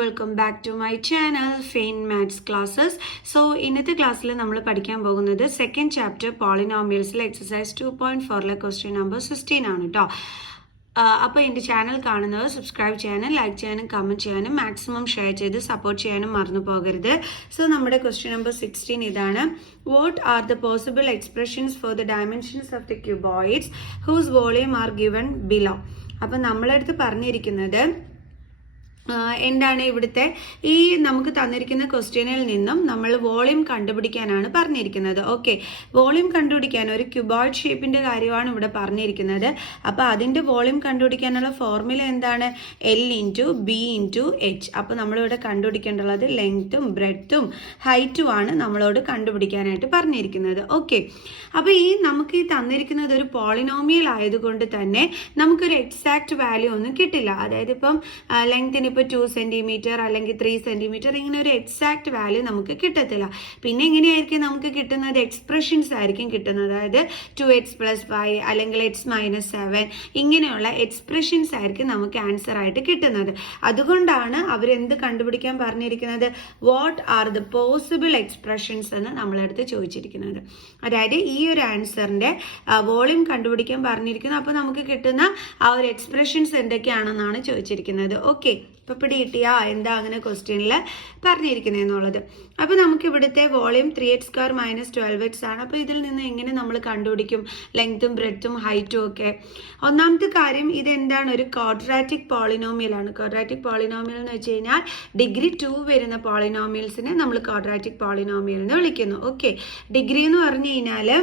Welcome back to my channel fine maths classes. So ഇന്നത്തെ ക്ലാസ്സിൽ നമ്മൾ പഠിക്കാൻ പോകുന്നത് സെക്കൻഡ് ചാപ്റ്റർ പോളിനോമിയൽസിലെ എക്സസൈസ് 2.4 ക്വസ്റ്റ്യൻ നമ്പർ 16 ആണ് കേട്ടോ. അപ്പോൾ എൻ്റെ ചാനൽ കാണുന്നവർ സബ്സ്ക്രൈബ് ചെയ്യാനും ലൈക്ക് ചെയ്യാനും കമൻറ്റ് ചെയ്യാനും മാക്സിമം ഷെയർ ചെയ്ത് സപ്പോർട്ട് ചെയ്യാനും മറന്നു പോകരുത്. സോ നമ്മുടെ ക്വസ്റ്റ്യൻ നമ്പർ 16 ഇതാണ്. What are the possible expressions for the dimensions of the cuboids whose volume are given below? അപ്പം നമ്മളടുത്ത് പറഞ്ഞിരിക്കുന്നത് എന്താണ്, ഇവിടുത്തെ ഈ നമുക്ക് തന്നിരിക്കുന്ന ക്വസ്റ്റ്യനിൽ നിന്നും നമ്മൾ വോളിയം കണ്ടുപിടിക്കാനാണ് പറഞ്ഞിരിക്കുന്നത്. ഓക്കെ, വോളിയം കണ്ടുപിടിക്കാൻ ഒരു ക്യൂബോയിഡ് ഷേപ്പിന്റെ കാര്യമാണ് ഇവിടെ പറഞ്ഞിരിക്കുന്നത്. അപ്പോൾ അതിന്റെ വോളിയം കണ്ടുപിടിക്കാനുള്ള ഫോർമുല എന്താണ്? L/B/H. അപ്പോൾ നമ്മളിവിടെ കണ്ടുപിടിക്കേണ്ടുള്ളത് ലെങ്ത്തും ബ്രെഡ്ത്തും ഹൈറ്റും ആണ് നമ്മളോട് കണ്ടുപിടിക്കാനായിട്ട് പറഞ്ഞിരിക്കുന്നത്. ഓക്കെ, അപ്പോൾ നമുക്ക് ഈ തന്നിരിക്കുന്നത് ഒരു പോളിനോമിയൽ ആയതുകൊണ്ട് തന്നെ നമുക്കൊരു എക്സാക്ട് വാല്യൂ ഒന്നും കിട്ടില്ല. അതായത് ഇപ്പം ലെങ്ത്തിന് ഇപ്പോൾ 2 സെന്റിമീറ്റർ അല്ലെങ്കിൽ 3 സെന്റിമീറ്റർ ഇങ്ങനെ ഒരു എക്സാക്ട് വാല്യൂ നമുക്ക് കിട്ടത്തില്ല. പിന്നെ എങ്ങനെയായിരിക്കും നമുക്ക് കിട്ടുന്നത്? എക്സ്പ്രഷൻസ് ആയിരിക്കും കിട്ടുന്നത്. അതായത് 2x + 5 അല്ലെങ്കിൽ x-7 ഇങ്ങനെയുള്ള എക്സ്പ്രഷൻസ് ആയിരിക്കും നമുക്ക് ആൻസർ ആയിട്ട് കിട്ടുന്നത്. അതുകൊണ്ടാണ് അവരെന്ത് കണ്ടുപിടിക്കാൻ പറഞ്ഞിരിക്കുന്നത്? What are the possible expressions എന്ന് നമ്മളടുത്ത് ചോദിച്ചിരിക്കുന്നത്. അതായത് ഈ ഒരു ആൻസറിന്റെ വോളിയം കണ്ടുപിടിക്കാൻ പറഞ്ഞിരിക്കുന്നു. അപ്പോൾ നമുക്ക് കിട്ടുന്ന ആ ഒരു എക്സ്പ്രഷൻസ് എന്തൊക്കെയാണെന്നാണ് ചോദിച്ചിരിക്കുന്നത്. ഓക്കെ, ഇപ്പൊ പിടികിട്ടിയാ എന്താ അങ്ങനെ ക്വസ്റ്റ്യനിൽ പറഞ്ഞിരിക്കുന്നത് എന്നുള്ളത്. അപ്പൊ നമുക്ക് ഇവിടുത്തെ വോളിയം 3x² - 12x ആണ്. അപ്പൊ ഇതിൽ നിന്ന് എങ്ങനെ നമ്മൾ കണ്ടുപിടിക്കും ലെങ്ത്തും ബ്രെഡ്ത്തും ഹൈറ്റും ഒക്കെ? ഒന്നാമത്തെ കാര്യം, ഇത് എന്താണ്? ഒരു ക്വാഡ്രാറ്റിക് പോളിനോമിയൽ ആണ്. ക്വാഡ്രാറ്റിക് പോളിനോമിയൽ എന്ന് വെച്ച് കഴിഞ്ഞാൽ ഡിഗ്രി 2 വരുന്ന പോളിനോമിയൽസിനെ നമ്മൾ ക്വാഡ്രാറ്റിക് പോളിനോമിയൽ എന്ന് വിളിക്കുന്നു. ഓക്കെ, ഡിഗ്രി എന്ന് പറഞ്ഞു കഴിഞ്ഞാല്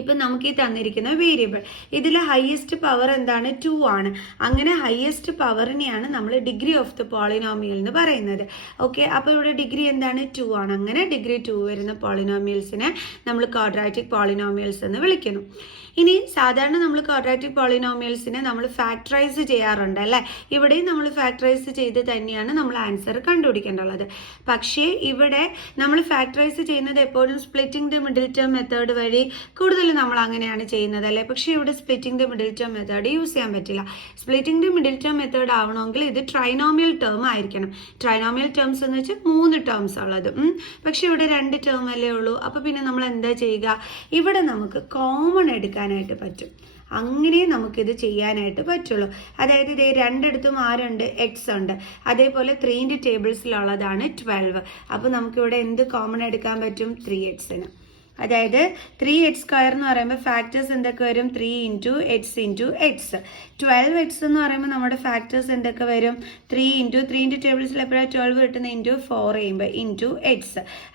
ഇപ്പം നമുക്ക് ഈ തന്നിരിക്കുന്ന വേരിയബിൾ ഇതിൽ ഹയസ്റ്റ് പവർ എന്താണ്? 2 ആണ്. അങ്ങനെ ഹയസ്റ്റ് പവറിനെയാണ് നമ്മൾ ഡിഗ്രി ഓഫ് ദ പോളിനോമിയൽ എന്ന് പറയുന്നത്. ഓക്കെ, അപ്പോൾ ഇവിടെ ഡിഗ്രി എന്താണ്? 2 ആണ്. അങ്ങനെ ഡിഗ്രി 2 വരുന്ന പോളിനോമിയൽസിനെ നമ്മൾ ക്വാഡ്രാറ്റിക് പോളിനോമിയൽസ് എന്ന് വിളിക്കുന്നു. ഇനി സാധാരണ നമ്മൾ ക്വാഡ്രാറ്റിക് പോളിനോമിയൽസിനെ നമ്മൾ ഫാക്ടറൈസ് ചെയ്യാറുണ്ട് അല്ലേ? ഇവിടെയും നമ്മൾ ഫാക്ടറൈസ് ചെയ്ത് തന്നെയാണ് നമ്മൾ ആൻസർ കണ്ടുപിടിക്കേണ്ടുള്ളത്. പക്ഷേ ഇവിടെ നമ്മൾ ഫാക്ടറൈസ് ചെയ്യുന്നത് എപ്പോഴും splitting the middle term method വഴി കൂടുതൽ നമ്മൾ അങ്ങനെയാണ് ചെയ്യുന്നത് അല്ലേ? പക്ഷേ ഇവിടെ splitting the middle term method use ചെയ്യാൻ പറ്റില്ല. Splitting the middle term method ആവണമെങ്കിൽ ഇത് ട്രൈനോമിയൽ ടേം ആയിരിക്കണം. ട്രൈനോമിയൽ ടേംസ് എന്ന് വെച്ചാൽ 3 ടേംസ് ഉള്ളത്. പക്ഷെ ഇവിടെ 2 ടേം അല്ലേ ഉള്ളൂ. അപ്പോൾ പിന്നെ നമ്മൾ എന്താ ചെയ്യുക? ഇവിടെ നമുക്ക് കോമൺ എടുക്കാനായിട്ട് പറ്റും. അങ്ങനെ നമുക്കിത് ചെയ്യാനായിട്ട് പറ്റുള്ളൂ. അതായത് ഇത് രണ്ടിടത്തും ആരുണ്ട്? എക്സ് ഉണ്ട്. അതേപോലെ 3ന്റെ ടേബിൾസിലുള്ളതാണ് 12. അപ്പോൾ നമുക്കിവിടെ എന്ത് കോമൺ എടുക്കാൻ പറ്റും? 3x. അതായത് 3x² എന്ന് പറയുമ്പോൾ ഫാക്ടേഴ്സ് എന്തൊക്കെ വരും? 3 × x × x. 12x എന്ന് പറയുമ്പോൾ നമ്മുടെ ഫാക്ടേഴ്സ് എന്തൊക്കെ വരും? 3 × 3ന്റെ ടേബിൾസിൽ എപ്പോഴാണ് 12 കിട്ടുന്നത്? × 4 ചെയ്യുമ്പോൾ x.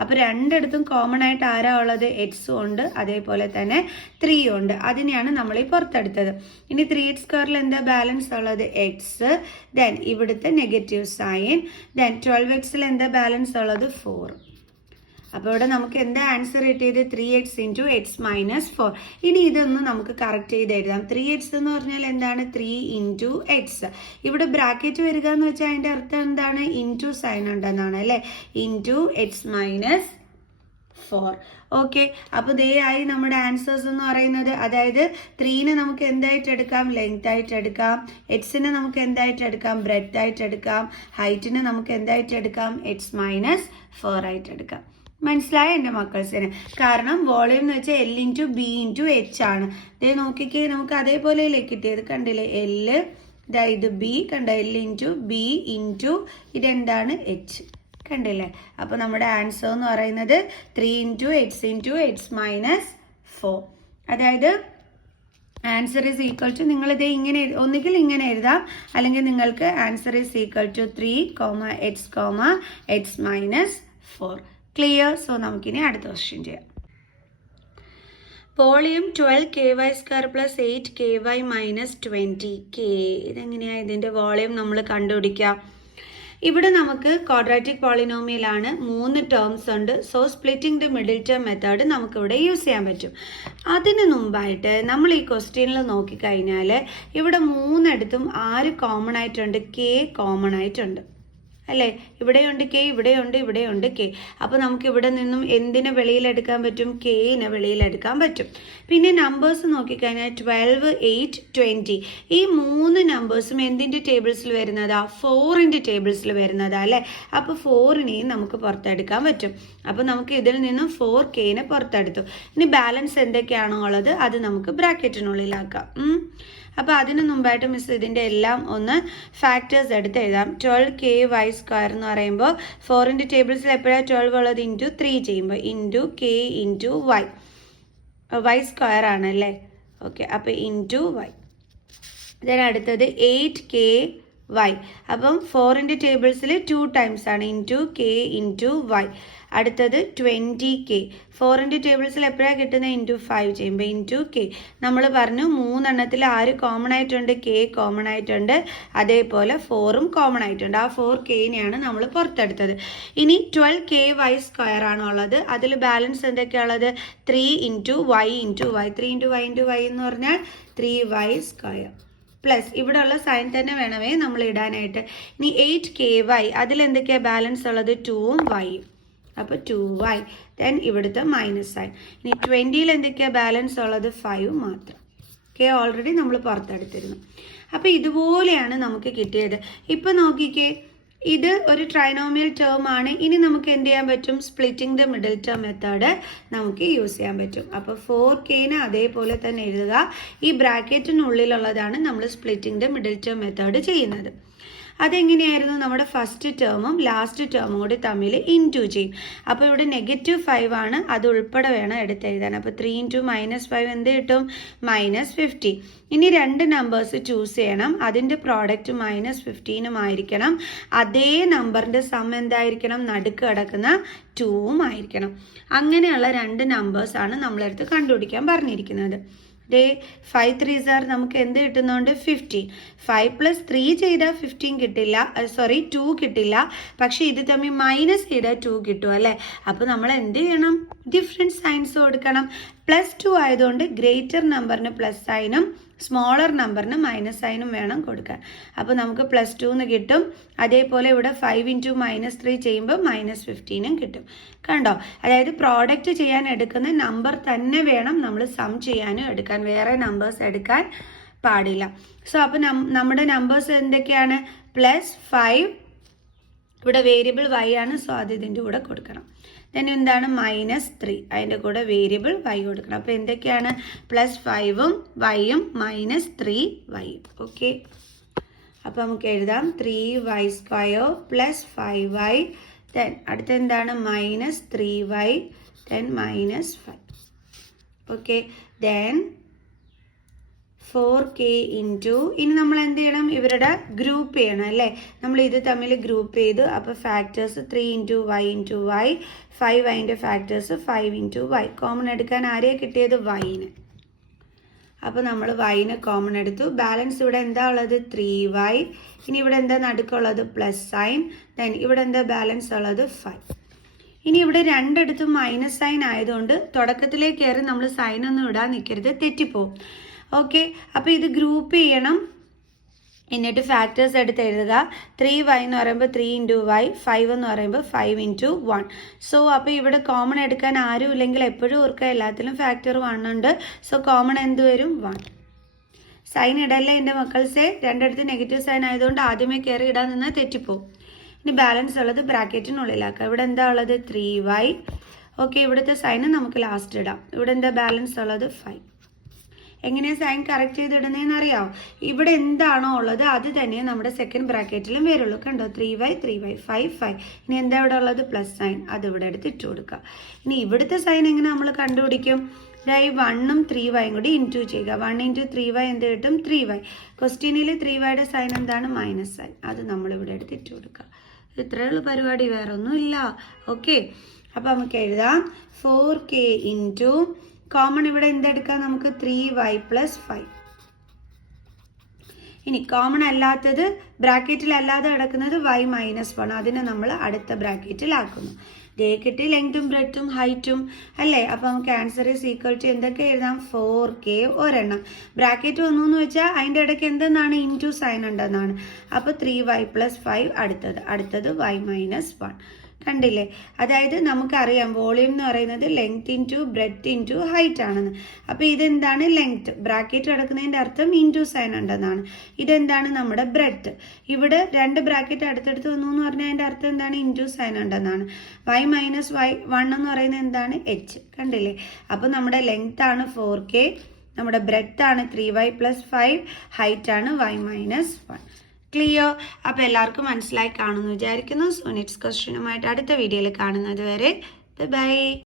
അപ്പോൾ രണ്ടിടത്തും കോമൺ ആയിട്ട് ആരാ ഉള്ളത്? എക്സും ഉണ്ട്, അതേപോലെ തന്നെ 3 ഉണ്ട്. അതിനെയാണ് നമ്മൾ ഈ പുറത്തെടുത്തത്. ഇനി 3x² എന്താ ബാലൻസ് ഉള്ളത്? എക്സ്, ദെൻ ഇവിടുത്തെ നെഗറ്റീവ് സൈൻ, ദെൻ 12x എന്താ ബാലൻസ് ഉള്ളത്? 4. അപ്പോൾ ഇവിടെ നമുക്ക് എന്താ ആൻസർ കിട്ടിയത്? 3x × x - 4. ഇനി ഇതൊന്ന് നമുക്ക് കറക്റ്റ് ചെയ്ത് എഴുതാം. 3x എന്ന് പറഞ്ഞാൽ എന്താണ്? 3 × x. ഇവിടെ ബ്രാക്കറ്റ് വരിക എന്ന് വെച്ചാൽ അതിൻ്റെ അർത്ഥം എന്താണ്? ഇൻറ്റു സൈൻ ഉണ്ടെന്നാണ് അല്ലേ? × x - 4. ഓക്കെ, അപ്പോൾ ദേ ആയി നമ്മുടെ ആൻസേഴ്സ് എന്ന് പറയുന്നത്. അതായത് 3നെ നമുക്ക് എന്തായിട്ട് എടുക്കാം? ലെങ്ത് ആയിട്ട് എടുക്കാം. എക്സിനെ നമുക്ക് എന്തായിട്ട് എടുക്കാം? ബ്രെഡ്ത്ത് ആയിട്ട് എടുക്കാം. ഹൈറ്റിനെ നമുക്ക് എന്തായിട്ട് എടുക്കാം? x - 4 ആയിട്ട് എടുക്കാം. മനസ്സിലായ എൻ്റെ മക്കൾസിന്? കാരണം വോളിയം എന്ന് വെച്ചാൽ L/B/H ആണ്. ഇതേ നോക്കിക്കേ, നമുക്ക് അതേപോലെ കിട്ടിയത് കണ്ടില്ലേ? L, ഇത് B കണ്ട, L/B/ ഇതെന്താണ്? H കണ്ടില്ലേ? അപ്പോൾ നമ്മുടെ ആൻസർ എന്ന് പറയുന്നത് 3 × x × x - 4. അതായത് ആൻസർ ഈസ് ഈക്വൽ ടു, നിങ്ങളിത് ഇങ്ങനെ ഒന്നുകിൽ ഇങ്ങനെ എഴുതാം, അല്ലെങ്കിൽ നിങ്ങൾക്ക് answer is equal to 3, x, x - 4. Clear? So നമുക്കിനി അടുത്ത ക്വസ്റ്റ്യൻ ചെയ്യാം. Volume 12ky² + 8ky - 20k. ഇതെങ്ങനെയാണ് ഇതിൻ്റെ വോളിയം നമ്മൾ കണ്ടുപിടിക്കാം? ഇവിടെ നമുക്ക് ക്വാഡ്രാറ്റിക് പോളിനോമിയൽ ആണ്, 3 ടേംസ് ഉണ്ട്. So splitting the middle term method നമുക്കിവിടെ യൂസ് ചെയ്യാൻ പറ്റും. അതിന് മുമ്പായിട്ട് നമ്മൾ ഈ ക്വസ്റ്റ്യനിൽ നോക്കിക്കഴിഞ്ഞാൽ ഇവിടെ 3 കോമൺ ആയിട്ടുണ്ട്, k കോമൺ ആയിട്ടുണ്ട്. അല്ലേ? ഇവിടെയുണ്ട് കെ, ഇവിടെയുണ്ട് കെ. അപ്പോൾ നമുക്ക് ഇവിടെ നിന്നും എന്തിനെ വെളിയിലെടുക്കാൻ പറ്റും? കെയിനെ വെളിയിലെടുക്കാൻ പറ്റും. പിന്നെ നമ്പേഴ്സ് നോക്കിക്കഴിഞ്ഞാൽ 12, 8, 20 ഈ 3 നമ്പേഴ്സും എന്തിൻ്റെ ടേബിൾസിൽ വരുന്നതാ? 4ൻ്റെ ടേബിൾസിൽ വരുന്നതാ അല്ലേ? അപ്പോൾ 4നെയും നമുക്ക് പുറത്തെടുക്കാൻ പറ്റും. അപ്പോൾ നമുക്ക് ഇതിൽ നിന്നും 4Kനെ പുറത്തെടുത്തു. ഇനി ബാലൻസ് എന്തൊക്കെയാണോ ഉള്ളത് അത് നമുക്ക് ബ്രാക്കറ്റിനുള്ളിലാക്കാം. അപ്പോൾ അതിന് മുമ്പായിട്ട് മിസ് ഇതിൻ്റെ എല്ലാം ഒന്ന് ഫാക്ടേഴ്സ് എടുത്ത് എഴുതാം. 12KY² എന്ന് പറയുമ്പോൾ 4ൻ്റെ ടേബിൾസിൽ എപ്പോഴാണ് 12 ഉള്ളത്? ഇൻറ്റു 3 ചെയ്യുമ്പോൾ into K into Y. Y² ആണല്ലേ? ഓക്കെ, അപ്പോൾ ഇൻറ്റു വൈ. അടുത്തത് 8KY. അപ്പം 4ൻ്റെ ടേബിൾസിൽ 2 ടൈംസ് ആണ്, ഇൻറ്റു കെ ഇൻറ്റു വൈ. അടുത്തത് 20K. 4ൻ്റെ ടേബിൾസിൽ എപ്പോഴാണ് കിട്ടുന്നത്? ഇൻറ്റു 5 ചെയ്യുമ്പോൾ ഇൻറ്റു കെ. നമ്മൾ പറഞ്ഞു 3 എണ്ണത്തിൽ ആര് കോമൺ ആയിട്ടുണ്ട്? കെ കോമൺ ആയിട്ടുണ്ട്. അതേപോലെ 4ഉം കോമൺ ആയിട്ടുണ്ട്. ആ 4Kനെയാണ് നമ്മൾ പുറത്തെടുത്തത്. ഇനി 12KY² ആണുള്ളത്. അതിൽ ബാലൻസ് എന്തൊക്കെയാണുള്ളത്? 3 into Y into Y. 3 into Y into Y എന്ന് പറഞ്ഞാൽ 3Y². പ്ലസ് ഇവിടെ ഉള്ള സൈൻ തന്നെ വേണമേ നമ്മൾ ഇടാനായിട്ട്. ഇനി 8KY. അതിലെന്തൊക്കെയാണ് ബാലൻസ് ഉള്ളത്? 2ഉം വൈയും. അപ്പോൾ 2y. ദെൻ ഇവിടുത്തെ മൈനസ് സൈൻ. ഇനി 20ൽ എന്തൊക്കെയാണ് ബാലൻസ് ഉള്ളത്? 5 മാത്രം. കെ ഓൾറെഡി നമ്മൾ പുറത്തെടുത്തിരുന്നു. അപ്പോൾ ഇതുപോലെയാണ് നമുക്ക് കിട്ടിയത്. ഇപ്പം നോക്കിക്കേ, ഇത് ഒരു ട്രൈനോമിയൽ ടേം ആണ്. ഇനി നമുക്ക് എന്ത് ചെയ്യാൻ പറ്റും? Splitting the middle term method നമുക്ക് യൂസ് ചെയ്യാൻ പറ്റും. അപ്പോൾ 4Kനെ അതേപോലെ തന്നെ എഴുതുക. ഈ ബ്രാക്കറ്റിനുള്ളിലുള്ളതാണ് നമ്മൾ splitting the middle term method ചെയ്യുന്നത്. അതെങ്ങനെയായിരുന്നു? നമ്മുടെ ഫസ്റ്റ് ടേമും ലാസ്റ്റ് ടേമും കൂടി തമ്മിൽ ഇൻറ്റു ചെയ്യും. അപ്പോൾ ഇവിടെ -5 ആണ്, അത് ഉൾപ്പെടെ വേണം എടുത്തെഴുതാൻ. അപ്പോൾ 3 ഇൻറ്റു -5 എന്ത് കിട്ടും? -50. ഇനി 2 നമ്പേഴ്സ് ചൂസ് ചെയ്യണം. അതിൻ്റെ പ്രോഡക്റ്റ് -15 ആയിരിക്കണം. അതേ നമ്പറിൻ്റെ സം എന്തായിരിക്കണം? നടുക്ക് കിടക്കുന്ന 2ഉം ആയിരിക്കണം. അങ്ങനെയുള്ള 2 നമ്പേഴ്സാണ് നമ്മളെടുത്ത് കണ്ടുപിടിക്കാൻ പറഞ്ഞിരിക്കുന്നത്. 5 3s നമുക്ക് എന്ത് കിട്ടുന്നുണ്ട്? 15. 5 + 3 ചെയ്താൽ 15 കിട്ടില്ല, 2 കിട്ടില്ല. പക്ഷേ ഇത് തമ്മിൽ മൈനസ് ചെയ്താൽ 2 കിട്ടും അല്ലേ? അപ്പോൾ നമ്മൾ എന്ത് ചെയ്യണം? ഡിഫറെൻറ്റ് സൈൻസ് കൊടുക്കണം. +2 ആയതുകൊണ്ട് ഗ്രേറ്റർ നമ്പറിന് പ്ലസ് സൈനും സ്മോളർ നമ്പറിന് മൈനസ് സൈനും വേണം കൊടുക്കാൻ. അപ്പോൾ നമുക്ക് +2 എന്ന് കിട്ടും. അതേപോലെ ഇവിടെ 5 ഇൻറ്റു -3 ചെയ്യുമ്പോൾ -15ഉം കിട്ടും. കണ്ടോ? അതായത് പ്രോഡക്റ്റ് ചെയ്യാൻ എടുക്കുന്ന നമ്പർ തന്നെ വേണം നമ്മൾ സം ചെയ്യാനും എടുക്കാൻ, വേറെ നമ്പേഴ്സ് എടുക്കാൻ പാടില്ല. സോ അപ്പോൾ നമ്മുടെ നമ്പേഴ്സ് എന്തൊക്കെയാണ്? +5, ഇവിടെ വേരിയബിൾ y ആണ്, സോ അത് ഇതിൻ്റെ കൂടെ കൊടുക്കണം. ദെൻ എന്താണ്? -3, അതിൻ്റെ കൂടെ വേരിയബിൾ y കൊടുക്കണം. അപ്പോൾ എന്തൊക്കെയാണ്? +5ഉം y-യും -3y. ഓക്കെ, അപ്പോൾ നമുക്ക് എഴുതാം 3y² + 5y. ദെൻ അടുത്ത എന്താണ്? -3y, then -5. Okay, then 4K into, ഇനി നമ്മൾ എന്ത് ചെയ്യണം? ഇവരുടെ ഗ്രൂപ്പ് ചെയ്യണം അല്ലേ? നമ്മൾ ഇത് തമ്മിൽ ഗ്രൂപ്പ് ചെയ്തു. അപ്പോൾ factors 3 into y into y, 5 അതിൻ്റെ ഫാക്ടേഴ്സ് 5 ഇൻറ്റു y. കോമൺ എടുക്കാൻ ആരെയാണ് കിട്ടിയത്? വൈന്. അപ്പോൾ നമ്മൾ വൈന് കോമൺ എടുത്തു. ബാലൻസ് ഇവിടെ എന്താ ഉള്ളത്? 3y. ഇനി ഇവിടെ എന്താ നടുക്കുള്ളത്? Plus sine. ദെൻ ഇവിടെ എന്താ ബാലൻസ് ഉള്ളത്? 5. ഇനി ഇവിടെ രണ്ടിടത്തും മൈനസ് സൈൻ ആയതുകൊണ്ട് തുടക്കത്തിലേക്ക് കയറി നമ്മൾ സൈനൊന്നും ഇടാൻ നിൽക്കരുത്, തെറ്റിപ്പോവും. ഓക്കെ, അപ്പോൾ ഇത് ഗ്രൂപ്പ് ചെയ്യണം. എന്നിട്ട് ഫാക്ടേഴ്സ് എടുത്ത് എഴുതുക. 3y എന്ന് പറയുമ്പോൾ 3 ഇൻറ്റു y, 5 എന്ന് പറയുമ്പോൾ 5 ഇൻറ്റു 1. സോ അപ്പോൾ ഇവിടെ കോമൺ എടുക്കാൻ ആരും ഇല്ലെങ്കിൽ എപ്പോഴും ഓർക്കുക, എല്ലാത്തിലും ഫാക്ടർ 1 ഉണ്ട്. സോ കോമൺ എന്ത് വരും? 1. സൈൻ ഇടല്ലേ എൻ്റെ മക്കൾസേ? രണ്ടിടത്ത് നെഗറ്റീവ് സൈൻ ആയതുകൊണ്ട് ആദ്യമേ കയറി ഇടാൻ നിന്നാൽ തെറ്റിപ്പോവും. ഇനി ബാലൻസ് ഉള്ളത് ബ്രാക്കറ്റിനുള്ളിലാക്കുക. ഇവിടെ എന്താ ഉള്ളത്? 3y. ഓക്കെ, ഇവിടുത്തെ സൈന് നമുക്ക് ലാസ്റ്റ് ഇടാം. ഇവിടെ എന്താ ബാലൻസ് ഉള്ളത്? 5. എങ്ങനെയാണ് സൈൻ കറക്റ്റ് ചെയ്തിടുന്നതെന്ന് അറിയാമോ? ഇവിടെ എന്താണോ ഉള്ളത് അത് തന്നെ നമ്മുടെ സെക്കൻഡ് ബ്രാക്കറ്റിലും വരുള്ളൂ. കണ്ടോ? 3y 3y 5 5. ഇനി എന്താ ഇവിടെ ഉള്ളത്? Plus sine. അത് ഇവിടെ എടുത്ത് ഇട്ട് കൊടുക്കുക. ഇനി ഇവിടുത്തെ സൈൻ എങ്ങനെ നമ്മൾ കണ്ടുപിടിക്കും? 1ഉം 3yയും കൂടി ഇൻറ്റു ചെയ്യുക. 1 ഇൻറ്റു 3y എന്ത് കിട്ടും? 3y. ക്വസ്റ്റ്യനിൽ 3yയുടെ സൈൻ എന്താണ്? Minus sign. അത് നമ്മളിവിടെ എടുത്ത് ഇട്ട് കൊടുക്കുക. ഇത്രയുള്ള പരിപാടി, വേറെ ഒന്നുമില്ല. ഓക്കെ, അപ്പോൾ നമുക്ക് എഴുതാം 4K ഇൻറ്റു, കോമൺ ഇവിടെ എന്തെടുക്കാം നമുക്ക്? 3y + 5. ഇനി കോമൺ അല്ലാത്തത്, ബ്രാക്കറ്റിൽ അല്ലാതെ കിടക്കുന്നത് y - 1, അതിനെ നമ്മൾ അടുത്ത ബ്രാക്കറ്റിലാക്കുന്നു. ജെ കിട്ടി, ലെങ്ത്തും ബ്രെഡ്ത്തും ഹൈറ്റും അല്ലേ. അപ്പോൾ നമുക്ക് ആൻസർ ഈസ് ഈക്വൽ ടു എന്തൊക്കെ എഴുതാം? 4k ഒരെണ്ണം. ബ്രാക്കറ്റ് വന്നു എന്ന് വെച്ചാൽ അതിൻ്റെ ഇടയ്ക്ക് എന്തെന്നാണ്? ഇൻറ്റു സൈൻ ഉണ്ടെന്നാണ്. അപ്പോൾ 3y + 5 അടുത്തത് y - 1. കണ്ടില്ലേ? അതായത് നമുക്കറിയാം വോളിയം എന്ന് പറയുന്നത് length into breadth into height ആണെന്ന്. അപ്പോൾ ഇതെന്താണ്? ലെങ്ത്. ബ്രാക്കറ്റ് കിടക്കുന്നതിൻ്റെ അർത്ഥം ഇൻറ്റു സൈൻ ഉണ്ടെന്നാണ്. ഇതെന്താണ്? നമ്മുടെ ബ്രെഡ്ത്ത്. ഇവിടെ 2 ബ്രാക്കറ്റ് അടുത്തടുത്ത് വന്നു എന്ന് പറഞ്ഞാൽ അതിൻ്റെ അർത്ഥം എന്താണ്? ഇൻറ്റു സൈൻ ഉണ്ടെന്നാണ്. y - y1 എന്ന് പറയുന്നത് എന്താണ്? h. കണ്ടില്ലേ? അപ്പോൾ നമ്മുടെ ലെങ്ത് ആണ് 4k, നമ്മുടെ ബ്രെഡ്ത്ത് ആണ് 3y + 5, ഹൈറ്റ് ആണ് y - 1. ക്ലിയർ? അപ്പോൾ എല്ലാവർക്കും മനസ്സിലായി കാണുമെന്ന് വിചാരിക്കുന്നു. സോ നെക്സ്റ്റ് ക്വസ്റ്റ്യനുമായിട്ട് അടുത്ത വീഡിയോയിൽ കാണുന്നത് വരെ ബൈ.